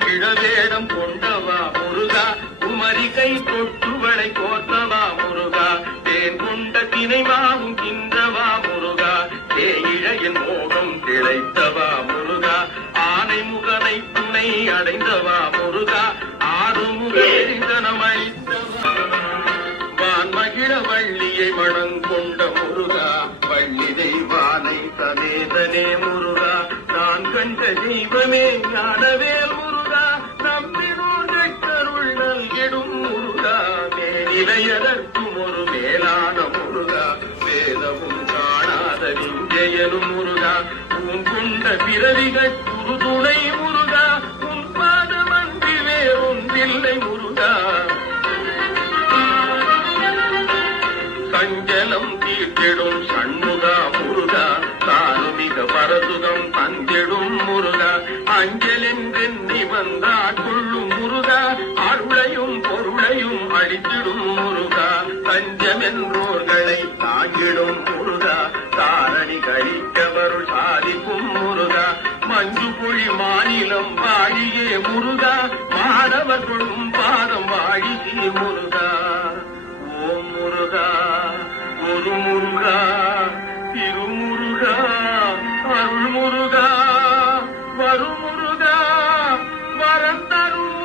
கிழவேடம் கொண்டவா முருகா? குமரி கை தொட்டுவளை கோத்தவா முருகா? தேன் கொண்ட தினைமாவும் கின்றவா முருகா? தேயிழையின் மோகம் திளைத்தவா முருகா? ஆனை முகனை துணை அடைந்தவா முருகா? ஆறுமுக எரிந்தனம் அழித்தவா வான் மகிழ வள்ளியை மணங்கொண்ட முருகா? வள்ளி தெய்வானை தனே தனே முருகா? நான் கண்ட தெய்வமே ஞானவேல் மேலிலையதற்கும் ஒரு மேலான முருகா. வேதமும் காணாத விஞ்சயனும் முருகா. உன் பூங்கொண்ட பிறவிகள் குரு துணை முருகா உன் பாதமன்றி வேறொன்றில்லை முருகா. சஞ்சலம் தீர்த்திடும் சண்முகா முருகா. தாருமிக பரதுகம் தந்திடும் முருகா. அஞ்சலி தாங்கிடும் முருகா தஞ்சம் என்றோர்களை தாங்கிடும் முருகா தாரணி கழிக்கவருள் சாதிக்கும் முருகா மஞ்சு பொழி மாநிலம் வாழியே முருகா மாணவர்களும் பாதம் வாழியே முருகா. ஓம் முருகா ஒரு முருகா திருமுருகா அருள் முருகா வரும் முருகா வரந்தரும்